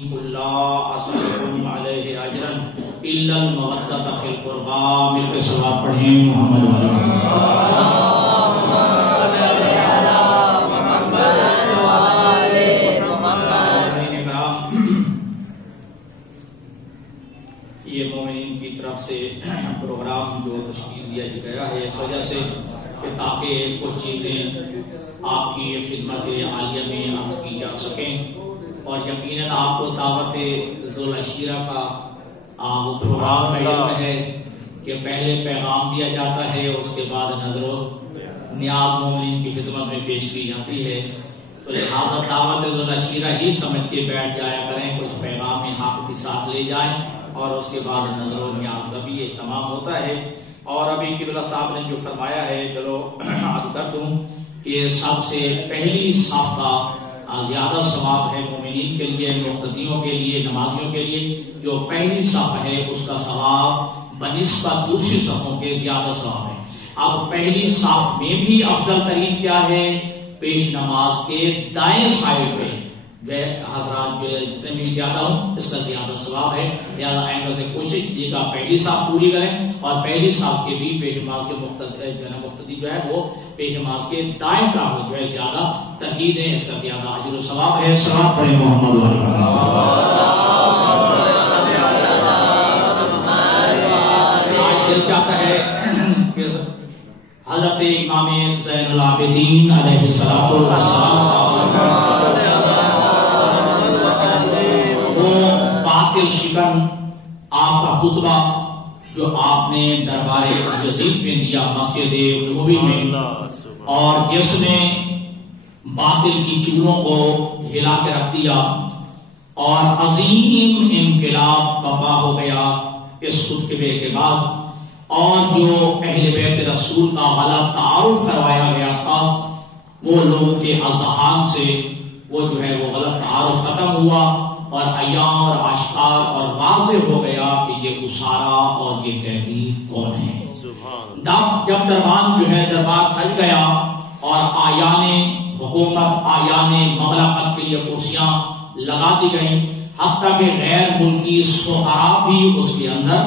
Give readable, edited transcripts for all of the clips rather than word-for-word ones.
لا اسألكم علیہ اجرا الا المودۃ فی القربى. مل کے صلوات پڑھیں محمد علیہ یہ مومنین کی طرف سے پروگرام جو تشکیل دیا گیا ہے اس وجہ سے کہ تاکہ کچھ چیزیں آپ کی خدمت عالیہ میں عرض کی جا سکیں، اور یقیناً آپ کو دعوت ذوالعشیرہ کا وہ پروگرام کا علم ہے کہ پہلے پیغام دیا جاتا ہے، اس کے بعد نظر و نیاز مومنین کی خدمت میں پیش کی جاتی ہے. تو لہٰذا دعوت ذوالعشیرہ ہی سمجھ کے بیٹھ جایا کریں، کچھ پیغام حق کے ساتھ لے جائیں اور اس کے بعد نظر و نیاز کا بھی اہتمام ہوتا ہے. اور ابھی قبلہ صاحب نے جو فرمایا ہے چلو عرض کر دوں کہ سب سے پہلی صف کا زیادہ ثواب ہے مومنین کے لیے، مقتدیوں کے لیے، نمازیوں کے لیے. جو پہلی صف ہے اس کا ثواب بنسبت دوسری صفوں کے زیادہ ثواب ہے. اب پہلی صف میں بھی افضل ترین کیا ہے؟ پیش نماز کے دائیں سائڈ پہ حضرات جو جتنے بھی زیادہ ہوں اس کا زیادہ ثواب ہے. لہٰذا اینگل سے کوشش کیجیے گا پہلی صف پوری کریں، اور پہلی صف کے بھی پیش نماز کے مقتدی جو ہے وہ پیش نماز کے دائیں طرف جو ہے زیادہ تاکید ہے، اس کا زیادہ اجر و ثواب ہے. صلوات پڑھیں محمد آج دل چاہتا ہے کہ حضرت امام زین العابدین علیہ الصلوۃ والسلام شکن آپ کا خطبہ جو آپ نے دربار یزید میں دیا مسجد نبوی میں، اور جس نے باطل کی چوروں کو ہلا کے رکھ دیا اور عظیم انقلاب برپا ہو گیا اس خطبے کے بعد، اور جو اہل بیت رسول کا غلط تعارف کروایا گیا تھا وہ لوگوں کے اذہان سے وہ جو ہے وہ غلط تعارف ختم ہوا، اور عیاں اور آشکار اور واضح ہو گیا کہ یہ اسارا اور یہ قیدی کون ہے. جب دربار جو ہے دربار سج گیا اور آیان حکومت آیان مملکت کے لیے کرسیاں لگا دی گئیں، حتیٰ کہ غیر ملکی سفراء بھی اس کے اندر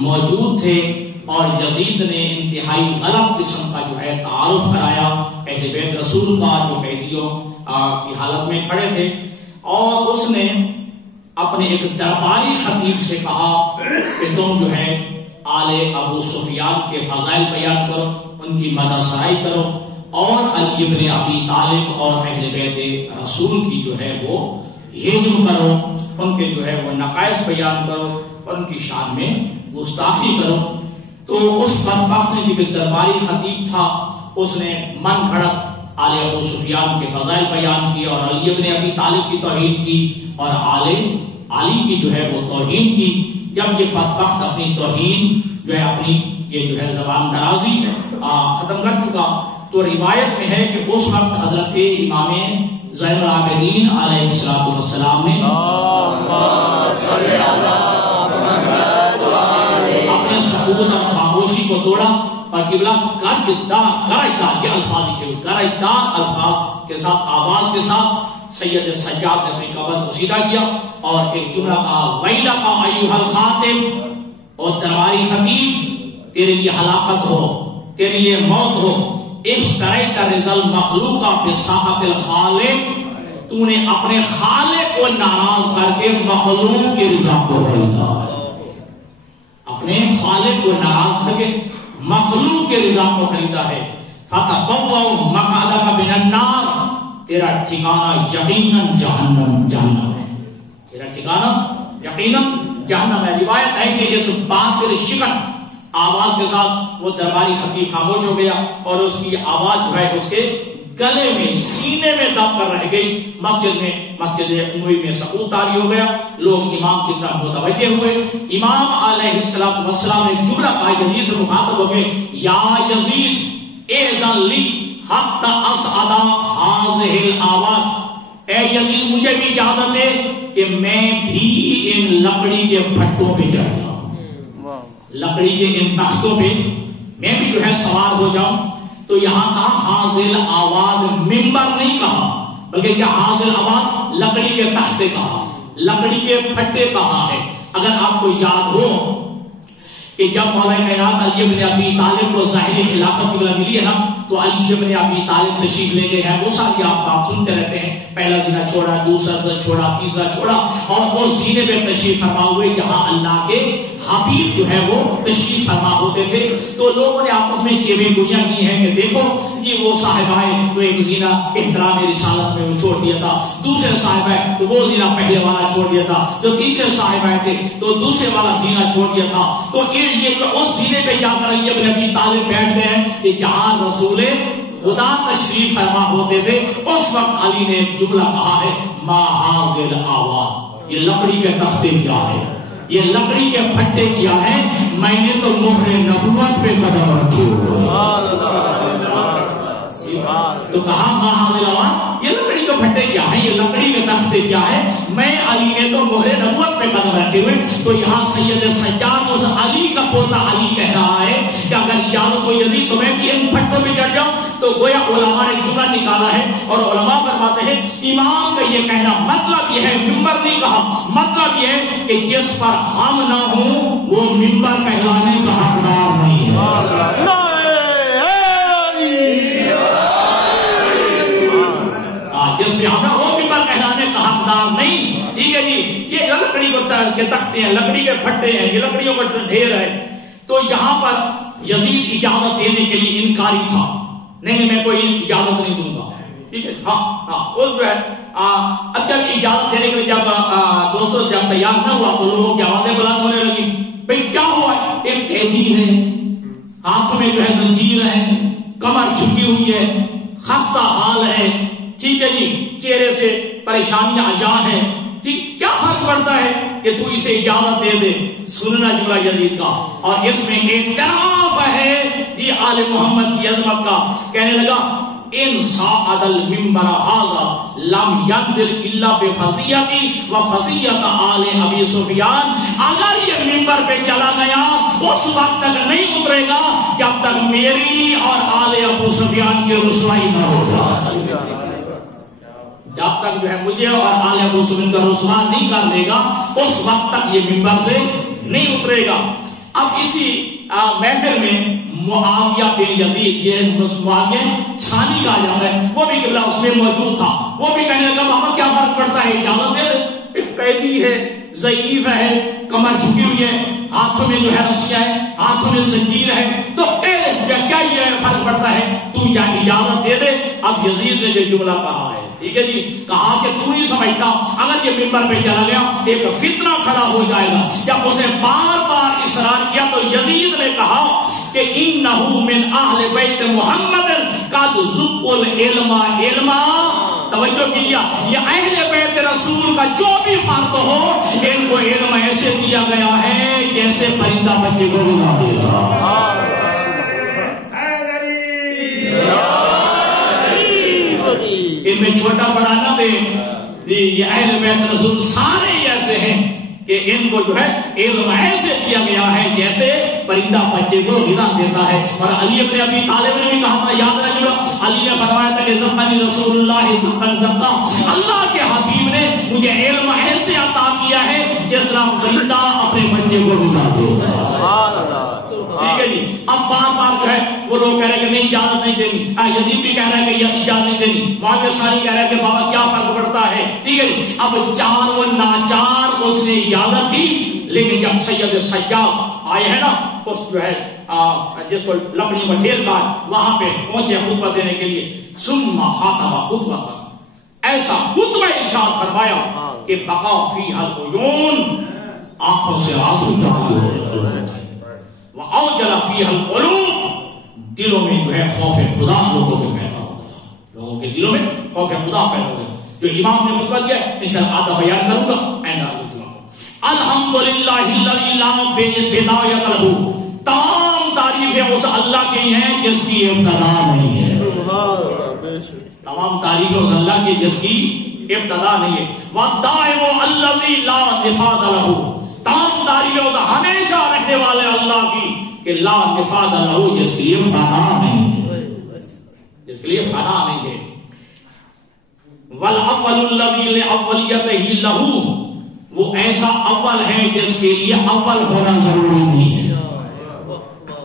موجود تھے، اور یزید نے انتہائی غلط قسم کا جو ہے تعارف کرایا اہل بیت رسول کا جو قیدیوں کی حالت میں کھڑے تھے. اور اس نے اپنے ایک درباری خطیب سے کہا کہ تم جو ہے آل ابو سفیان کے فضائل بیان کرو، ان کی مدح سرائی کرو، اور علی بن ابی طالب اور اہل بیت رسول کی جو ہے وہ ہجم کرو، ان کے جو ہے وہ نقائص بیان کرو، اور ان کی شان میں گستاخی کرو. تو اس بدبخت نے جو درباری خطیب تھا اس نے من گھڑت آل ابو سفیان کے فضائل بیان کی اور علی بن ابی طالب کی توہین کی اور آل علی کی جو ہے وہ توہین کی. جب یہ بدبخت اپنی توہین جو ہے اپنی یہ جو ہے زبان درازی ختم کر چکا، تو روایت میں ہے کہ اس وقت حضرت امام زین العابدین علیہ السلام نے اپنے سکون اور خاموشی کو توڑا اور قبلہ گرجدار یہ الفاظ لکھے گرجدار الفاظ کے ساتھ آواز کے ساتھ سید سجاد نے اپنی قبر کو سیدھا کیا اور ایک جملہ کہا ویلک ایھا الخاتم، اور درباری خطیب تیرے لیے ہلاکت ہو، تیرے لیے موت ہو. اشتریت رضا المخلوق بسخط الخالق، تو نے اپنے خالق کو ناراض کر کے مخلوق کی رضا کو خریدا، اپنے خالق کو ناراض کر کے مخلوق کے رضا کو خریدا ہے. فتبوأ مقعدک من النار، تیرا ٹھکانہ یقیناً جہنم ہے، تیرا ٹھکانہ یقیناً جہنم ہے. روایت ہے کہ اس بات پر شکن آواز کے ساتھ وہ درباری خطیب خاموش ہو گیا اور اس کی آواز جو ہے اس کے گلے میں سینے میں دب کر رہ گئی. مسجد نبوی میں سکوت طاری ہو گیا، لوگ امام کی طرف متوجہ ہوئے. امام علیہ السلام نے جملہ کہا، یزید سے مخاطب ہو گئے، یا یزید اذن لی حتی اصعد ہذہ الاواد، اے یزید مجھے بھی اجازت دے کہ میں بھی ان لکڑی کے پھٹوں پہ چڑھ جاؤں، لکڑی کے ان تختوں پہ میں بھی جو ہے سوار ہو جاؤں. تو یہاں کہا حاضل آواز ممبر نہیں کہا، بلکہ کیا حاضل آواز لکڑی کے تختے کہا. لکڑی کے پھٹے کہاں ہے؟ اگر آپ کو یاد ہو کہ جب مولا کائنات علی بن ابی طالب کو ظاہری خلافت کی ملی ہے نا، تو علی بن ابی طالب تشریف لے گئے ہیں. وہ ساری آپ بات سنتے رہتے ہیں، پہلا زنا چھوڑا، دوسرا زنا چھوڑا، تیسرا چھوڑا، اور وہ زینے میں تشریف فرما ہوئے جہاں اللہ کے حبیب جو ہے وہ تشریف فرما ہوتے تھے. تو لوگوں نے آپس میں چیویں گوئیاں کی ہیں کہ دیکھو جی وہ صاحب آئے تو ایک زینا احترام رسالت میں وہ چھوڑ دیا تھا، دوسرے صاحب آئے تو وہ زینا پہلے والا چھوڑ دیا تھا، جو تیسرے صاحب آئے تھے تو دوسرے والا زینا چھوڑ دیا تھا. تو یہ اس زینے پہ جا کر علی بن ابی طالب بیٹھتے ہیں کہ جہاں رسول خدا تشریف فرما ہوتے تھے. اس وقت علی نے ایک جملہ کہا ہے، ما حاضر آواز، یہ لکڑی کے تختے کیا ہے، یہ لکڑی کے پھٹے کیا ہے، میں نے تو مہر نبوت پہ قدم رکھی ہوئے. تو کہا ما حاضر آواز، یہ لکڑی کے پھٹے کیا ہے، یہ لکڑی کے تختے کیا ہے، میں علی نے تو مہر نبوت پہ قدم رکھے ہوئے. تو یہاں سید سجاد اس علی کا پوتا علی کہہ رہا ہے کہ اگر اجازت ہو یزید تو میں بھی ان پھٹوں میں چڑھ جاؤں. تو گویا علماء نے جملہ نکالا ہے، اور علماء فرماتے ہیں امام کا یہ کہنا مطلب یہ ہے، ممبر نہیں کہا، مطلب یہ ہے کہ جس پر ہم نہ ہوں وہ ممبر کہلانے کا حقدار نہیں ہے. جس میں ہم وہ ممبر کہلانے کا حقدار نہیں. ٹھیک ہے جی، یہ لکڑی کے تختے ہیں، لکڑی کے پھٹے ہیں، یہ لکڑیوں کا ڈھیر ہے. تو یہاں پر یزید اجازت دینے کے لیے انکاری تھا، نہیں میں کوئی اجازت نہیں دوں گا. ٹھیک ہے، ہاں وہ جو ہے اب جب اجازت دینے کے لیے جب دوستوں جب تیار نہ ہوا تو لوگوں کی آوازیں بلند ہونے لگی. بھائی کیا ہوا؟ ایک قیدی ہے، ہاتھ میں جو ہے زنجیر ہے، کمر جھکی ہوئی ہے، خستہ حال ہے، ٹھیک ہے جی، چہرے سے پریشانیاں آیا ہیں، ٹھیک، کیا فرق پڑتا ہے کہ تو اسے اجازت دے دے. سننا جملہ یزید کا، اور اس میں اعتراف ہے جی آل محمد کی عظمت کا. کہنے لگا ان صعد المنبر هذا لم ينزل الا بفضیلتی وفضیلت آل ابی سفیان. اگر یہ منبر پہ چلا گیا اس وقت تک نہیں اترے گا جب تک میری اور آل ابو سفیان کی رسوائی نہ ہو جائے. جب تک جو ہے مجھے اور آل ابو سفیان کا رسوا نہیں کر دے گا اس وقت تک یہ منبر سے نہیں اترے گا. اب اسی محفل میں معاویہ بن یزید، یہ معاویہ ثانی کہا جاتا ہے، وہ بھی قبلہ اس میں موجود تھا. وہ بھی کہنے لگا بابا کیا فرق پڑتا ہے، اجازت دے. ایک قیدی ہے، ضعیف ہے، کمر جھکی ہوئی ہے، ہاتھوں میں جو ہے رسیاں ہے، ہاتھوں میں زنجیر ہے، تو کیا یہ فرق پڑتا ہے، تو اجازت دے دے. اب یزید نے جو جملہ کہا ہے، ٹھیک ہے جی، کہا کہ تو نہیں سمجھتا اگر یہ منبر پہ چلا گیا ایک فتنہ کھڑا ہو جائے گا. جب اسے بار بار اصرار کیا تو یزید نے کہا کہ انہو من اہل بیت محمد قد ذقوا العلم علما. توجہ کیجیے، یہ اہل بیت رسول کا جو بھی فرد ہو ان کو علم ایسے دیا گیا ہے جیسے پرندہ بچے کو رلا دیتا. ان میں چھوٹا بڑا نہ دے. یہ اہل بیت رسول سارے ایسے ہیں کہ ان کو جو ہے علم ایسے دیا گیا ہے جیسے پرندہ بچے کو غذا دیتا ہے. اور علی ابن ابی طالب نے بھی کہا تھا، یاد رکھنا، علی نے فرمایا تھا کہ زقنی رسول اللہ زقا، اللہ کے حبیب نے مجھے علم ایسے عطا کیا ہے جس طرح پرندہ اپنے بچے کو غذا دیتا ہے. سبحان اللہ. ٹھیک ہے جی، اب بار بار جو ہے وہ لوگ کہہ رہے ہیں کہ نہیں اجازت نہیں دینی. یزید بھی کہہ رہا ہے کہ اجازت نہیں دینی. معاویہ ثانی کہہ رہا ہے کہ بابا کیا فرق پڑتا ہے. ٹھیک ہے جی، اب چار و ناچار اس نے اجازت دی. لیکن جب سید سجاد آئے ہیں نا، اس جو ہے جس کو لکڑی میں ڈھیر کا وہاں پہ پہنچے خطبہ دینے کے لیے، ثم خاطب خطبہ، ایسا خطبہ ارشاد فرمایا کہ بقا فیہا العیون، آنکھوں سے آنسو جاری ہو رہے، وأوجل فیہا القلوب، دلوں میں جو ہے خوف خدا لوگوں کے پیدا ہو گیا، لوگوں کے دلوں میں خوف خدا پیدا ہو گیا. جو امام نے خطبہ دیا انشاءاللہ آدھا بیان کروں گا. الحمدللہ الذی لا بدایۃ لہ، تمام تعریفیں اس اللہ کی ہیں جس کی ابتدا نہیں ہے. تمام تعریفیں اس اللہ کی جس کی ابتدا نہیں ہے. والدائم الذی لا نفاد لہ، تمام تعریفیں اس ہمیشہ رہنے والے اللہ کی کہ لا نفاد لہ، جس کے لیے فنا نہیں ہے، جس کے لیے فنا نہیں ہے. والاول الذی لاولیتہ لہ، ایسا اول ہے جس کے لیے اول ہونا ضروری نہیں ہے،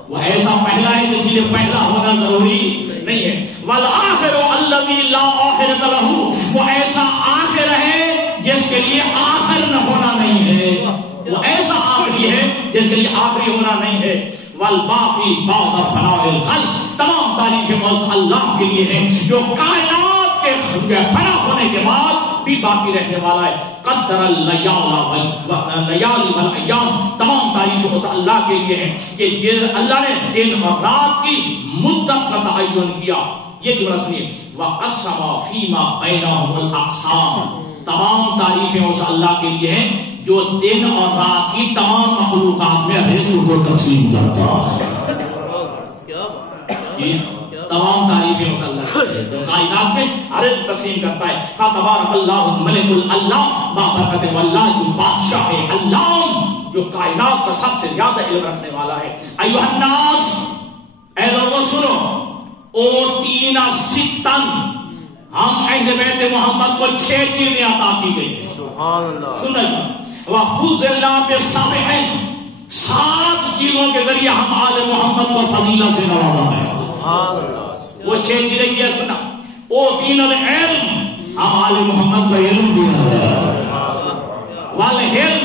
وہ ایسا پہلا ہے جس کے لیے پہلا ہونا ضروری نہیں ہے۔ والآخر الذی لا آخرۃ لہ، وہ ایسا آخر ہے جس کے لیے آخر نہ ہونا نہیں ہے، وہ ایسا آخری ہے جس کے لیے آخری ہونا نہیں ہے۔ والباقی بعد فناء الخلق، تمام تعریفیں اللہ کے لیے ہیں جو کائنات کے فنا ہونے کے بعد بھی باقی رہنے والا ہے۔ قدر اللیال والایام، تمام تعریفیں اس اللہ کے لیے ہیں کہ اللہ نے دن اور رات کی مدت کا تعین کیا۔ یہ جملہ سنیے، وقسم فیما بینہم الاقسام، تمام تعریفیں اس اللہ کے لیے ہیں جو دن اور رات کی تمام مخلوقات میں رزق کو تقسیم کرتا ہے۔ تمام تعریفیں اس اللہ کے لیے جو کائنات میں رزق تقسیم کرتا ہے۔ فتبارک اللہ الملک اللہ بابرکت واللہ، جو بادشاہ ہے اللہ، جو کائنات کا سب سے زیادہ علم رکھنے والا ہے۔ ایھا الناس، اے لوگوں سنو، اوتینا ستن، ہم اہل بیت محمد کو 6 چیزیں عطا کی گئی ہیں۔ سبحان اللہ، سنیں، وَفُضِّلْنَا بِالسَّابِعِينَ، 7 چیزوں کے ذریعے ہم آل محمد کو فضیلت سے نوازا ہے۔ وہ 6 چیزیں کیا سنا، اوتینا العلم، ہم آل محمد کو علم دیا ہے، والحلم،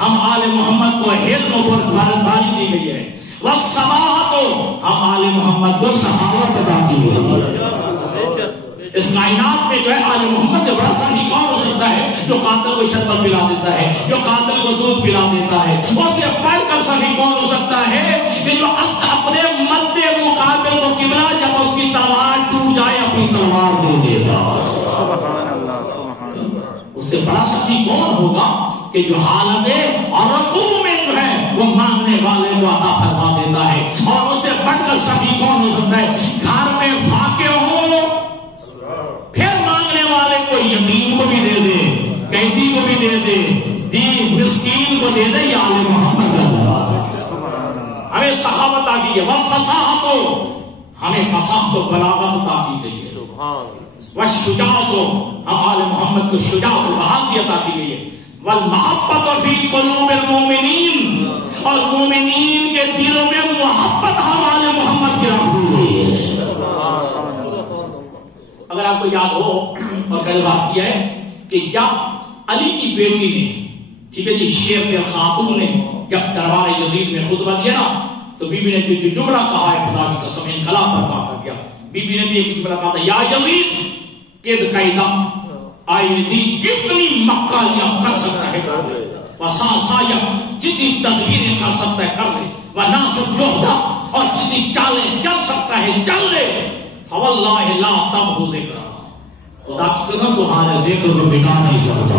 ہم آل محمد کو حلم اور بردباری دی گئی ہے، والسماحت، ہم آل محمد کو سخاوت عطا کی گئی ہے۔ اس کائنات میں جو ہے آل محمد سے بڑا سخی کون ہو سکتا ہے جو قاتل کو شربت پلا دیتا ہے، جو قاتل کو دودھ پلا دیتا ہے؟ اس سے بڑھ کر سخی کون ہو سکتا ہے کہ جو اپنے مد مقابل کو قبلہ جب اس کی تلوار ٹوٹ جائے اپنی تلوار دے دیتا ہے؟ سبحان اللہ، سبحان اللہ۔ اس سے بڑا سخی کون ہوگا کہ جو حالت اور رکوع میں جو ہے وہ مانگنے والے کو عطا فرما دیتا ہے؟ اور اس سے بڑھ کر سخی کون ہو سکتا ہے؟ گھر میں فاقے ہو پھر مانگنے والے کو یتیم کو بھی دے دے، قیدی کو بھی دے دے، مسکین کو دے دے، یا آل محمد ہمیں سخاوت عطا کی ہے۔ والفصاحت، ہمیں فصاحت و بلاغت عطا کی گئی ہے۔ والشجاعت، ہم آل محمد کو شجاعت و بہادری عطا کی گئی ہے۔ والمحبت فی قلوب المؤمنین، اور مومنین کے دلوں میں محبت ہم آل محمد کی رکھ ہوئی ہے۔ اگر آپ کو یاد ہو اور کل بات کیا ہے کہ جب علی کی بیٹی نے، ٹھیک ہے جی، شیخ خاتون نے جب دربار یزید میں خطبہ دیا نا، تو بی بی نے جو جملہ کہا ہے، خدا کی قسم انقلاب برپا کر دیا۔ بی بی نے بھی ایک جملہ کہا تھا، یا یزید قید قیدا آئیدی، جتنی مکاریاں کر سکتا ہے کر لے، وساسایا، جتنی تدبیریں کر سکتا ہے کر لے، وناسب جوہدہ، اور جتنی چالیں چل سکتا ہے چل لے، فواللہ لا تبہو ذکر، خدا کی قسم تمہارے ذکر کو مٹا نہیں سکتا۔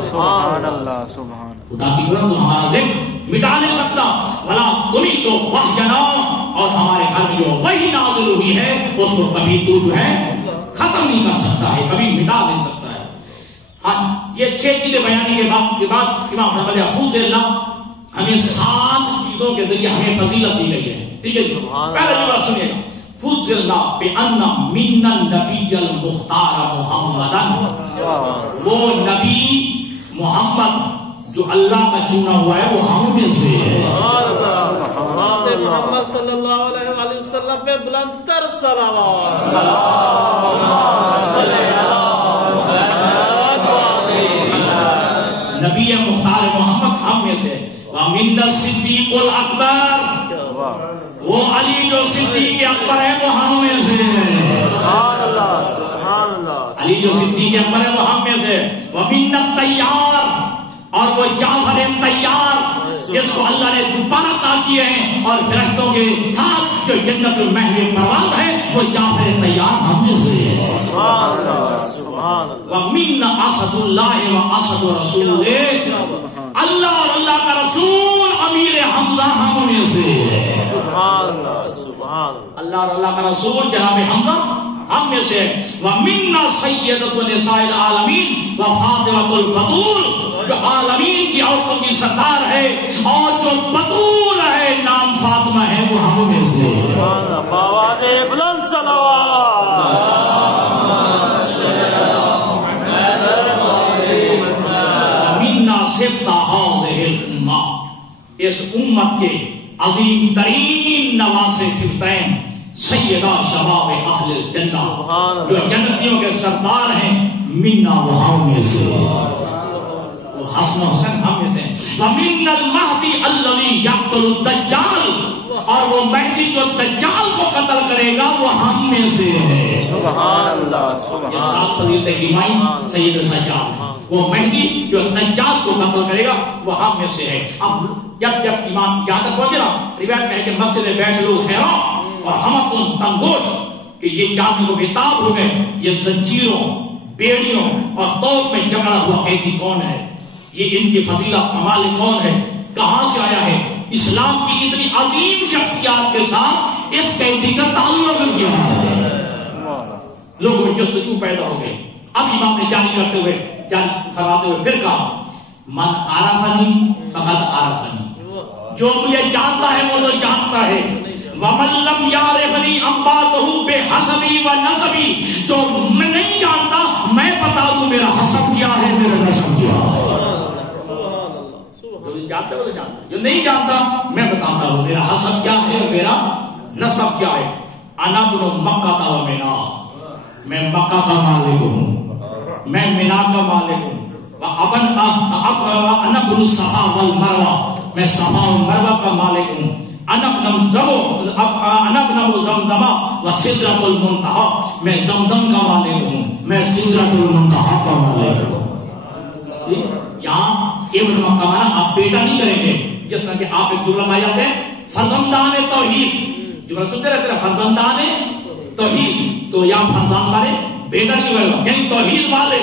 سبحان اللہ، سبحان، خدا کی قسم تمہارا ذکر مٹا نہیں سکتا۔ ولا تمہیں تو وحینا، اور ہمارے گھر میں جو وحی نازل ہوئی ہے اس کو کبھی تو جو ہے ختم نہیں کر سکتا ہے، کبھی مٹا نہیں سکتا ہے۔ ہاں، یہ 6 چیزیں بیانی کے بعد امام احمد حفظ اللہ ہمیں 7 چیزوں کے ذریعے ہمیں فضیلت دی گئی ہے، ٹھیک ہے جی۔ پہلے جملہ سنیے گا، فضلنا بأن من النبی المختار محمدن، وہ نبی محمد جو اللہ کا چنا ہوا ہے وہ ہم میں سے ہے۔ محمد صلی اللہ علیہ وآلہ وسلم پہ بلند تر صلوات۔ نبی مختار محمد ہم میں سے۔ ومن الصدیق الاکبر، وہ علی جو صدیق اکبر ہے وہ ہم میں سے ہے۔ علی جو صدیق اکبر ہے وہ ہم میں سے۔ ومن الطیار، اور وہ جعفر طیار جس کو اللہ نے دوبارہ عطا کیے ہیں اور فرشتوں کے ساتھ جو جنت میں محو پرواز ہے وہ جعفر طیار ہم میں سے ہے۔ ومن اسد اللہ و اسد رسول، اللہ اور اللہ کا رسول امیر حمزہ ہم میں سے ہے۔ اللہ اور اللہ کا رسول جناب حمزہ ہم میں سے۔ ومنا سیدۃ نساء العالمین و فاطمۃ البتول، جو عالمین کی عورتوں کی سردار ہے اور جو بتول ہے نام فاطمہ ہے وہ ہم میں سے ہے۔ آواز بلند صلوات۔ ومنا سبطہ الامہ، اس امت کے عظیم ترین نواسے خبتین سیدہ شباب اہل الجنہ، جو جنتیوں کے سردار ہیں، منا وہ میں سے، وہ حسن و حسن ہم میں سے، ومن المہدی الذی یقتل الدجال، اور وہ مہدی جو دجال کو قتل کرے گا وہ ہم میں سے ہے۔ سبحان اللہ، یہ سات فضیلتیں گنوائی سید سجاد نے، وہ مہدی جو دجال کو قتل کرے گا وہ ہم میں سے ہے۔ اب جب امام یہاں تک پہنچے نا، روایت ہے کہ مسجد میں بیٹھے لوگ حیران اور ہم تنگوش کہ یہ جان کو بتاب ہو گئے، یہ زنجیروں، بیڑیوں اور توپ میں جکڑا ہوا قیدی کون ہے؟ یہ ان کی فضیلت کمال کون ہے؟ کہاں سے آیا ہے؟ اسلام کی اتنی عظیم شخصیات کے ساتھ اس قیدی کا تعلق کیا ہے؟ لوگوں میں جستجو پیدا ہو گئی۔ اب امام نے جاری کرتے ہوئے، جاری فرماتے ہوئے پھر کہا، من عرفنی فقد عرفنی، جو مجھے جانتا ہے وہ تو جانتا ہے، ومن لم یعرفنی انباتہ بحسبی و نسبی، جو میں نہیں جانتا میں بتا دوں میرا حسب کیا ہے، میرا نسب کیا ہے۔ جانتا ہے وہ جانتا ہے، جو نہیں جانتا میں بتاتا ہوں میرا حسب کیا ہے، میرا نسب کیا ہے۔ انا ابن مکہ کا و مینا، میں مکہ کا مالک ہوں، میں مینا کا مالک ہوں۔ انا ابن صفا والمروہ، میں صفا و مروہ کا مالک ہوں۔ انا ابن زمزمہ و سدرۃ المنتہا، میں زمزم کا مالک ہوں، میں سدرۃ المنتہا کا مالک ہوں۔ یہاں ابن مکہ مانا آپ بیٹا نہیں کریں گے، جس طرح کہ آپ ایک جملہ پائی جاتے ہیں فرزندان توحید، جملہ سنتے رہتے ہیں فرزندان توحید، تو یہاں فرزند والے بیٹا نہیں ہوگا، یعنی توحید والے،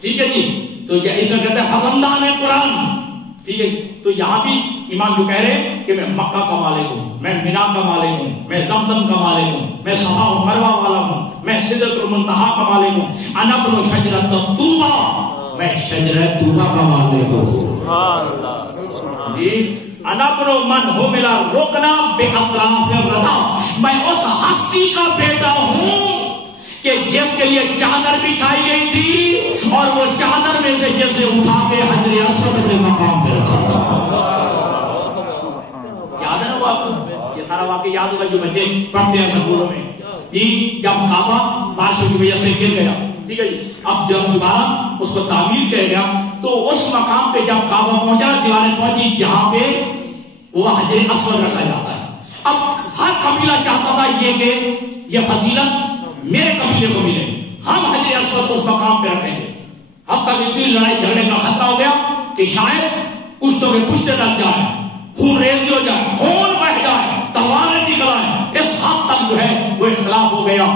ٹھیک ہے جی۔ تو یہ اس طرح کہتے ہیں فرزندان قرآن، ٹھیک ہے۔ تو یہاں بھی امام جو کہہ رہے ہیں کہ میں مکہ کا مالک ہوں، میں مینا کا مالک ہوں، میں زمزم کا مالک ہوں، میں صفا و مروہ والا ہوں، میں سدرۃ المنتہا کا مالک ہوں۔ انا ابن شجرۃ الطوبہ، میں شجرۃ طوبہ کا مالک ہوں۔ جی انا ابن من حمل رکنا باطراف الردى، میں اس ہستی کا بیٹا ہوں کہ جس کے لیے چادر بچھائی گئی تھی اور وہ چادر میں سے جیسے اٹھا کے حجر اسود کے مقام پہ رکھا تھا۔ یاد ہے نا وہ آپ کو؟ یہ سارا واقعہ یاد ہوگا جو بچے پڑھتے ہیں سکولوں میں۔ جب کعبہ بارشوں کی وجہ سے گر گیا، ٹھیک ہے جی، اب جب دوبارہ اس کو تعمیر کیا گیا تو اس مقام پہ جب کعبہ پہنچا، دیواریں پہنچی جہاں پہ وہ حجر اسود رکھا جاتا ہے۔ اب ہر قبیلہ چاہتا تھا یہ کہ یہ فضیلت میرے قبیلے کو ملے، ہم حجر اسود اس مقام پہ رکھیں گے۔ اب تک اتنی لڑائی جھگڑے کا خطرہ ہو گیا کہ شاید پشتوں کے پشتے لگ جائیں، خون ریزی ہو جائے، خون بہ جائے، تلواریں نکل آئیں، اس حد تک جو ہے وہ اختلاف ہو گیا۔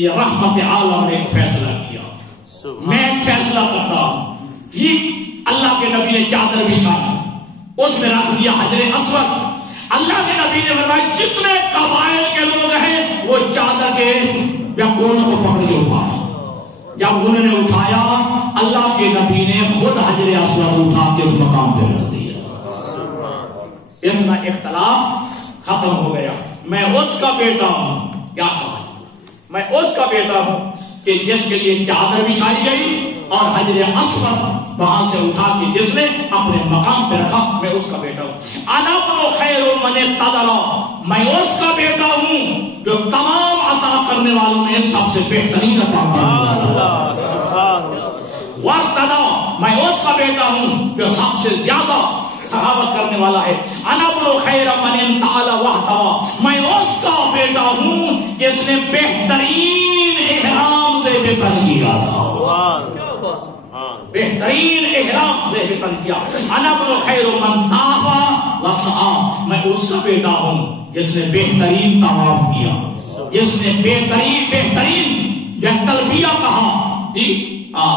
یہ رحمت عالم نے ایک فیصلہ کیا، میں ایک فیصلہ کرتا ہوں۔ ٹھیک اللہ کے نبی نے چادر بچھائی، اس میں رکھ دیا حجر اسود۔ اللہ کے نبی نے فرمایا جتنے قبائل کے لوگ ہیں وہ چادر کے یا کونوں کو پکڑ کے اٹھائے۔ جب انہوں نے اٹھایا اللہ کے نبی نے خود حجر اسود اٹھا کے اس مقام پہ رکھ دیا۔ اس کا اختلاف ختم ہو گیا۔ میں اس کا بیٹا ہوں، کیا کہا؟ میں اس کا بیٹا ہوں کہ جس کے لیے چادر بچھائی گئی اور حجر اسود وہاں سے اٹھا کے جس نے اپنے مقام پہ رکھا، میں اس کا بیٹا ہوں۔ انا ابن خیر من ابتدر، میں اس کا بیٹا ہوں جو تمام عطا کرنے والوں میں سب سے بہترین عطا کرنے والا ہے۔ وارتضی، میں اس کا بیٹا ہوں جو سب سے زیادہ سخاوت کرنے والا ہے۔ انا ابن خیر من انتعل واحتوى، میں اس کا بیٹا ہوں جس نے بہترین احرام سے بہتر کیا، بہترین احرام سے بہتر کیا۔ انا ابن خیر من طاف وسعى، میں اس کا بیٹا ہوں جس نے بہترین طواف کیا، جس نے بہترین تلبیہ کہا،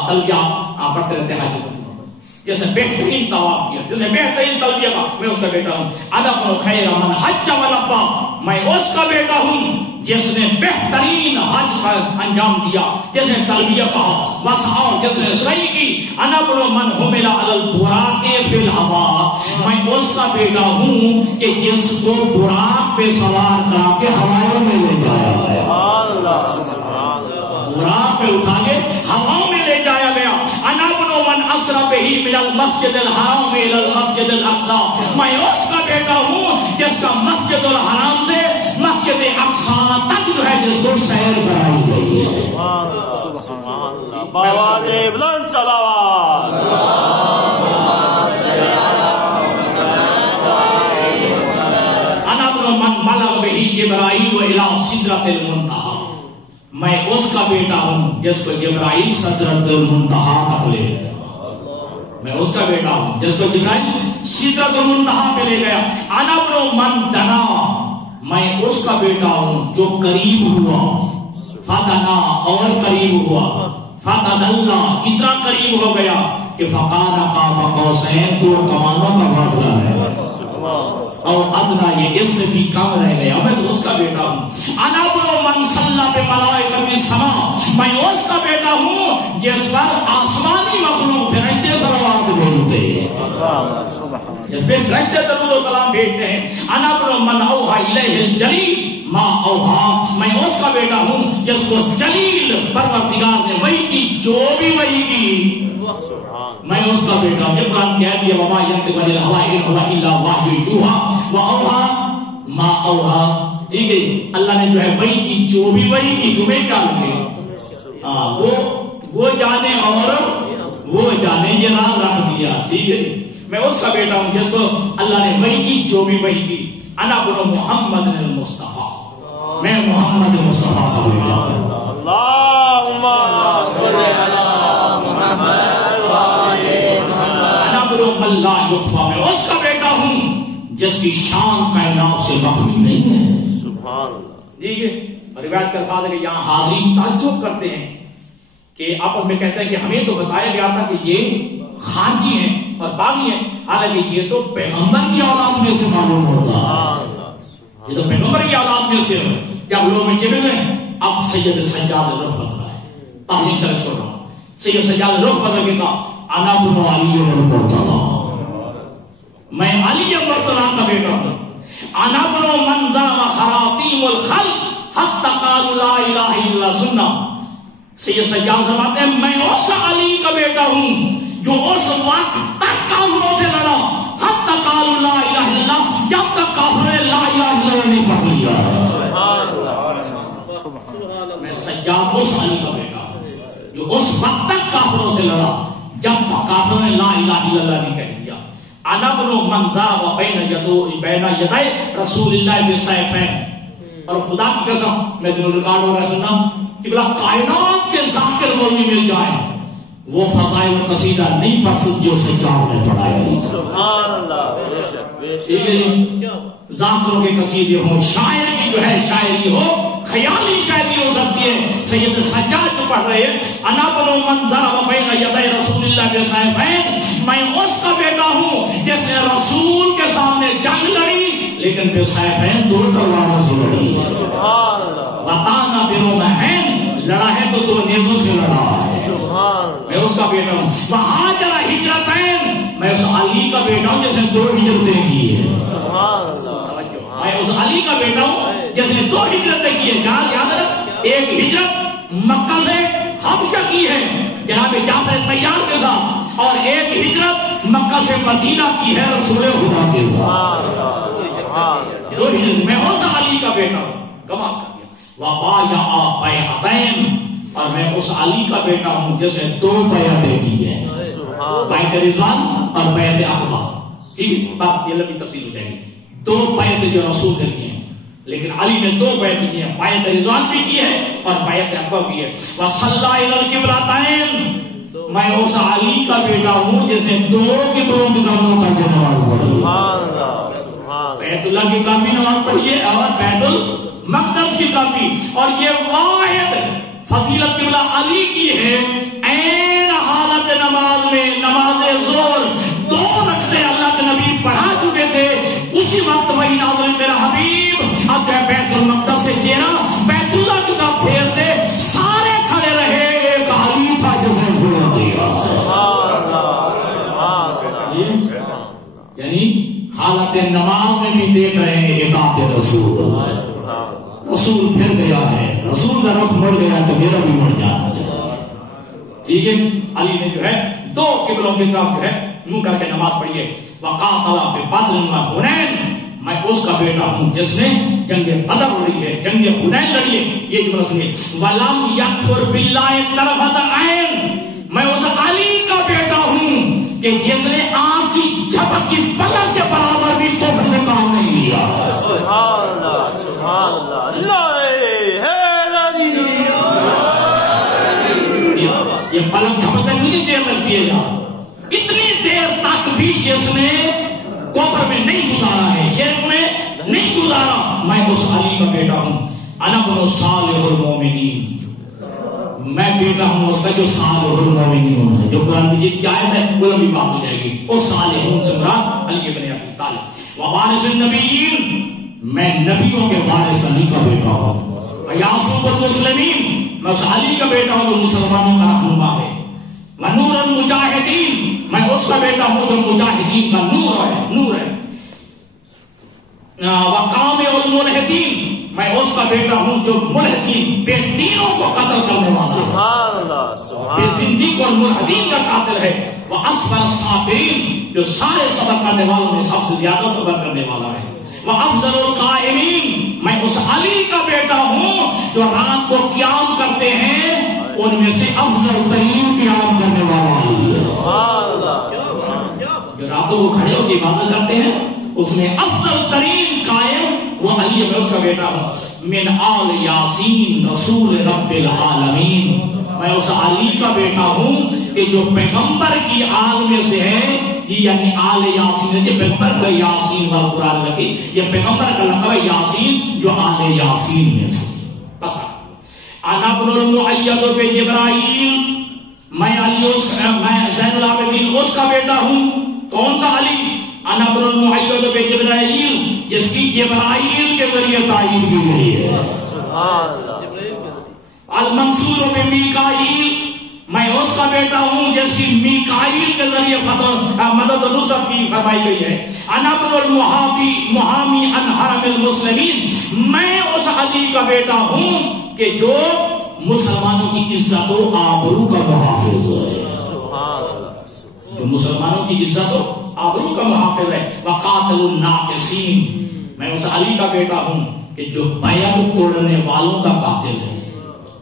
تلبیہ آپ پڑھتے رہتے ہیں، جیسے بہترین طواف کیا، جیسے بہترین تلبیہ کا، میں اس کا بیٹا ہوں۔ انا ابن خیر من حج ولبى، میں اس کا بیٹا ہوں جس نے بہترین حج کا انجام دیا، جیسے تلبیہ کہا، وسعى جیسے سعی کی۔ انا ابن من حمل علی البراق فی الهواء، میں اس کا بیٹا ہوں کہ جس کو براق پہ سوار کرا کے ہواؤں میں لے جایا، براق پہ اٹھا کے ہواؤں میں لے جایا گیا۔ انا ابن من اسرا بہی من المسجد الحرام الی المسجد الاقصی، میں اس کا بیٹا ہوں جس کا مسجد الحرام سے مسجد اقصی تک جو ہے جس کو سیر کرائی گئی ہے۔ سبحان اللہ، باوال بلند صلوات۔ انا ابن من بلغ بہی جبرائیل الی سدرۃ المنتہی، میں اس کا بیٹا ہوں جس کو جبرائیل سدرۃ المنتہی تک لے گیا، میں اس کا بیٹا ہوں جس کو جبرائیل سدرۃ المنتہی پہ لے گیا۔ انا ابن من دنا، میں اس کا بیٹا ہوں جو قریب ہوا، فتنا اور قریب ہوا، فتدلّا اتنا قریب ہو گیا کہ فقال قاب قوسین، تو کمانوں کا فاصلہ ہے، اور ادنا یہ اس سے بھی کم رہ گیا، میں تو اس کا بیٹا ہوں۔ انا ابن من صلی بملائکۃ السماء، میں اس کا بیٹا ہوں جس پر آسمانی مخلوق فرشتے صلوات بھیجتے ہیں، جس پہ فرشتے درود و سلام بھیجتے ہیں۔ انا ابن من اوحی الیہ الجلیل ما اوحی، میں اس کا بیٹا ہوں جس کو جلیل پروردگار نے وحی کی جو بھی وحی کی، میں اس کا بیٹا ہوں۔ قرآن کہہ دیا وما ینطق عن الہوی ان ہوا الا وحی یوحی واوحی ما اوحی، ٹھیک ہے، اللہ نے جو ہے وحی کی جو بھی وحی کی، تمہیں کیا لگے وہ جانے اور وہ جانے، یہ راز رکھ دیا، ٹھیک ہے، میں اس کا بیٹا ہوں جس کو اللہ نے وحی کی جو بھی وحی کی۔ انا ابن محمد المصطفیٰ، میں محمد مصطفیٰ کا بیٹا ہوں۔ اللہم صلی علی محمد۔ اللہ یخفا، میں اس کا بیٹا ہوں جس کی شان کائنات سے مخفی نہیں ہے۔ سبحان اللہ۔ جی یہ روایت کا الفاظ ہے کہ یہاں حاضرین تعجب کرتے ہیں کہ آپس میں کہتے ہیں کہ ہمیں تو بتایا گیا تھا کہ یہ خانجی ہیں اور باغی ہیں، حالانکہ یہ تو پیغمبر کی اولاد میں سے معلوم ہوتا ہے، یہ تو پیغمبر کی اولاد میں سے۔ جب لوگ میں چلے گئے، اب سید سجاد رخ بدلا ہے، تحریک سے چھوڑ رہا ہوں، سید سجاد رخ بدل کے کہا انا ابن علی المرتضی، میں علی مرتضی کا بیٹا ہوں۔ انا ابن من زعم خراطیم الخلق حتی قالوا لا الہ الا اللہ سنہ، سید سجاد فرماتے ہیں میں اس علی کا بیٹا ہوں جو اس وقت تک کافروں سے لڑا حتی قالوا لا الہ الا اللہ، جب تک کافروں نے لا الہ الا اللہ نہیں پڑھ لیا۔ میں سجاد اس علی کا بیٹا ہوں جو اس وقت تک کافروں سے لڑا جب تک کافروں نے لا الہ الا اللہ نہیں کہہ دیا۔ انا ابن من ذاب بین یدی رسول اللہ بسیفین، اور خدا کی قسم میں جو ریکارڈ ہو رہا ہے سننا کہ بلا کائنات کے ذاکر مولوی مل جائیں وہ فضائل قصیدہ نہیں پڑھ سکتی جو سجاد نے پڑھایا۔ سبحان اللہ، ٹھیک ہے جی، ذاکروں کے قصیدے ہوں، شاعر کی جو ہے شاعری ہو، خیالی شاعری ہو سکتی ہے، سید سجاد جو پڑھ رہے ہیں انا ابن من ضرب بین یدی رسول اللہ بسیفین، میں اس کا بیٹا ہوں جس نے رسول کے سامنے جنگ لڑی لیکن بسیفین دو تلواروں سے لڑی۔ سبحان اللہ، وطانا برمحین، لڑا ہے تو دو نیزوں سے لڑا ہے، سبحان اللہ، میں اس کا بیٹا ہوں۔ وہاجر ہجرتین، میں اس علی کا بیٹا ہوں جس نے دو ہجرتیں کی ہیں، سبحان اللہ، میں اس علی کا بیٹا ہوں جس نے دو ہجرتیں کی ہیں۔ جہاں یاد رکھ، ایک ہجرت مکہ سے حبشہ کی ہے جناب جعفر طیار کے ساتھ، اور ایک ہجرت مکہ سے مدینہ کی ہے رسول خدا کے ساتھ، دو ہجرت۔ میں اس علی کا بیٹا ہوں، کمال کر دیا۔ وبایع بیعتین، اور میں اس علی کا بیٹا ہوں جس نے دو بیعتیں کی ہیں، بیعت رضوان اور بیعت عقبہ، ٹھیک ہے، بات یہ لمبی تفصیل ہو جائے گی۔ دو بیعتیں جو رسول نے کی ہیں، لیکن علی نے دو بیعتیں کی ہیں، بیعت رضوان بھی کی ہے اور بیعت عقبہ بھی ہے۔ وصلی الی القبلتین، میں اس علی کا بیٹا ہوں جس نے دو قبلوں کی طرف کر کے نماز پڑھی، بیت اللہ کی کافی نماز پڑھی ہے اور بیت المقدس کی کافی، اور یہ واحد فضیلت قبلہ علی کی ہے۔ این حالت نماز میں نماز ظہر دو رکعتیں اللہ کے نبی پڑھا چکے تھے، اسی وقت وہی نازل میرا حبیب اب بیت المقدس سے چہرہ بیت اللہ کی طرف پھیرتے، سارے کھڑے رہے، ایک علی تھا جس نے ظہر دیا۔ یعنی حالت نماز میں بھی دیکھ رہے ہیں اطاعت رسول، رسول پھر گیا ہے، رسول کا رخ مڑ گیا تو میرا بھی مڑ جانا چاہیے، ٹھیک ہے۔ علی نے جو ہے دو قبلوں کی طرف جو ہے منہ کر کے نماز پڑھیے. وقاتل ببدر وحنین، میں اس کا بیٹا ہوں جس نے جنگ بدر لڑی ہے، جنگ حنین لڑی ہے. یہ جملہ سنیے، ولم یکفر باللہ طرفۃ عین، میں اس علی کا بیٹا ہوں کہ جس نے آنکھ کی جھپک کی پلک کے برابر بھی کفر سے کام نہیں لیا. سبحان اللہ سبحان اللہ، لا الہ الا اللہ. یہ پلک جھپک میں کتنی دیر لگتی ہے یار، اتنی دیر تک بھی جس نے کفر میں نہیں گزارا ہے، شرک میں نہیں گزارا، میں اس علی کا بیٹا ہوں. انا ابن صالح المومنین، میں بیٹا ہوں اس کا جو صالح المومنین ہے. جو قرآن مجید کی آیت ہے وہ لمبی بات ہو جائے گی. وہ صالحون سے مراد علی بن ابی طالب. ووارث النبیین، میں نبیوں کے وارث علی کا بیٹا ہوں. یعصوب المسلمین، میں اس علی کا بیٹا ہوں جو مسلمانوں کا رہنما ہے. ونور المجاہدین، میں اس کا بیٹا ہوں جو مجاہدین کا نور ہے. وقامع الملحدین، میں اس کا بیٹا ہوں جو ملحدین بے دینوں کو قتل کرنے والا ہے. سبحان اللہ سبحان بے اللہ. زندگی اور ملحدین کا قاتل ہے. واسفل الصابرین، جو سارے صبر کرنے والوں میں سب سے زیادہ صبر کرنے والا ہے. وافضل القائمین، میں اس علی کا بیٹا ہوں جو رات کو قیام کرتے ہیں، ان میں سے افضل ترین قیام کرنے والا علی ہے. سبحان اللہ. جو راتوں کو کھڑے ہو کے عبادت کرتے ہیں اس میں افضل ترین قائم وہ علی ہے. میں اس کا بیٹا ہوں. من آل یاسین رسول رب العالمین، میں اس علی کا بیٹا ہوں کہ جو پیغمبر کی آل میں سے ہے. جی یعنی آل یاسین، یہ پیغمبر کا یاسین والا قرآن لگی، یہ پیغمبر کا لقب ہے یاسین جو آل یاسین میں سے. بس انا ابن المؤید بجبرائیل، میں علی میں زین العابدین اس کا بیٹا ہوں. کون سا علی؟ انا ابن المؤید بجبرائیل، جس کی جبرائیل کے ذریعے تعین کی گئی ہے. سبحان اللہ. المنصور بمیکائیل، میں اس کا بیٹا ہوں جس کی میکائیل کے ذریعے مدد و نصرت کی فرمائی گئی ہے. انا ابن المحامی عن حرم المسلمین، میں اس علی کا بیٹا ہوں کہ جو مسلمانوں کی عزت و آبرو کا محافظ ہے. سبحان اللہ. جو مسلمانوں کی عزت و آبرو کا محافظ ہے. وقاتل الناقصین، میں اس علی کا بیٹا ہوں کہ جو بیعت توڑنے والوں کا قاتل ہے.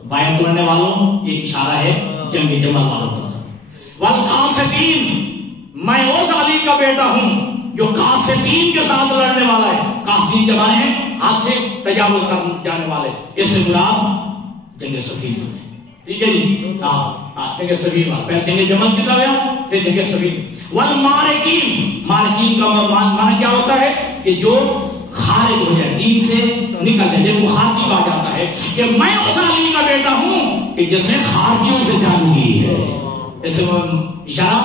بیعت توڑنے والوں، یہ اشارہ ہے جنگ جمل والوں کا. والقاسدین، میں اس علی کا بیٹا ہوں جو قاسدین کے ساتھ لڑنے والا ہے. قاسدین جمع ہے ہاتھ سے تجاوز کر جانے والے. اس سے مراد جنگ صفین ہے. ٹھیک ہے جی، ہاں جنگ صفین، پہلے جنگ جمل کی طرح گیا پھر جنگ صفین. والمارکین، مارکین کا معنی کیا ہوتا ہے کہ جو خارج ہو جائے، دین سے نکل جائے. جب وہ خارجی کہا جاتا ہے کہ میں اس علی کا بیٹا ہوں کہ جس نے خارجیوں سے جنگ کی ہے. اس سے اشارہ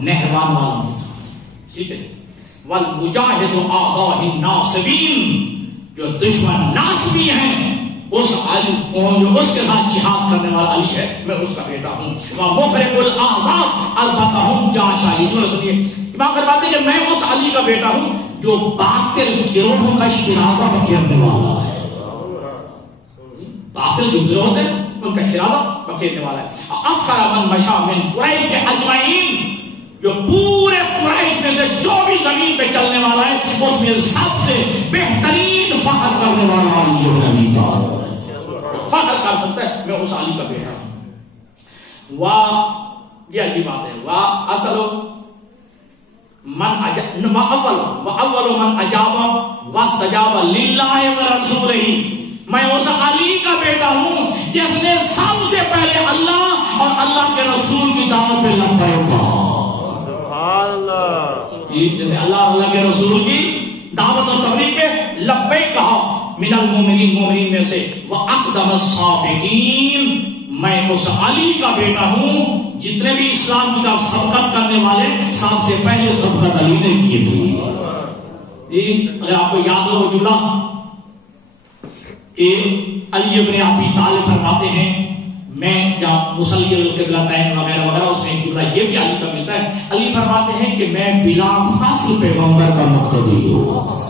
نہروان والوں کی طرف. ٹھیک ہے. والمجاہد اعداء الناصبین، جو دشمن ناصبی ہیں اس علی جو اس کے ساتھ جہاد کرنے والا علی ہے، میں اس کا بیٹا ہوں. ومفرق الاحزاب، البتہ ہم جاشائی. سنیے امام فرماتے ہیں کہ میں اس علی کا بیٹا ہوں جو باطل گروہوں کا شرازہ پکڑنے والا ہے. باطل جو گروہ ہیں ان کا شرازہ پکڑنے والا ہے. افخر من مشى من قریش اجمعین، جو پورے قریش میں سے جو بھی زمین پہ چلنے والا ہے اس میں سب سے بہترین فخر کرنے والا علی بن ابی طالب ہے. فخر کر سکتا ہے میں اس علی کا بیٹا ہوں. یہ عجیب بات ہے. اصل من اول من اجاب واستجاب للہ ورسولہ، میں اس علی کا بیٹا ہوں جس نے سب سے پہلے اللہ اور اللہ کے رسول کی دعوت پہ لبیک کہا. سبحان اللہ. جیسے اللہ اور اللہ کے رسول کی دعوت اور تبلیغ پہ لبیک کہا. من المومنین، مومنین میں سے. واقدم السابقین، میں اس علی کا بیٹا ہوں جتنے بھی اسلام کی طرف سبقت کرنے والے سب سے پہلے سبقت علی نے کی تھی. اگر آپ کو یاد ہو جملہ کہ علی ابن ابی طالب فرماتے ہیں، میں جہاں مصلی القبلتین وغیرہ وغیرہ اس میں ایک جملہ یہ بھی علی کا ملتا ہے. علی فرماتے ہیں کہ میں بلا فاصل پیغمبر کا مقتدی ہوں.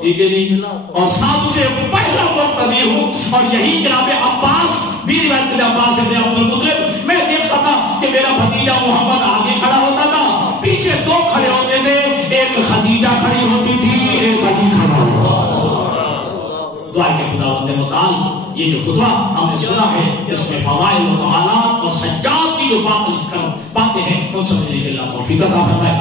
ٹھیک ہے جی، اور سب سے پہلا مقتدی ہوں. اور یہی جناب عباس بھی روایت عباس ابن عبد المطلب، میں دیکھتا تھا کہ میرا بھتیجا محمد آگے کھڑا ہوتا تھا، پیچھے دو کھڑے ہوتے تھے، ایک خدیجہ کھڑی ہوتی تھی، ایک علی کھڑا ہوتا تھا۔ دعا کے خدا بندے متعال یہ جو خطبہ ہم نے سنا ہے اس میں فضائل و کمالات اور سجاد کی جو باتیں ہیں ان سمجھنے کے اللہ توفیق عطا فرمائے۔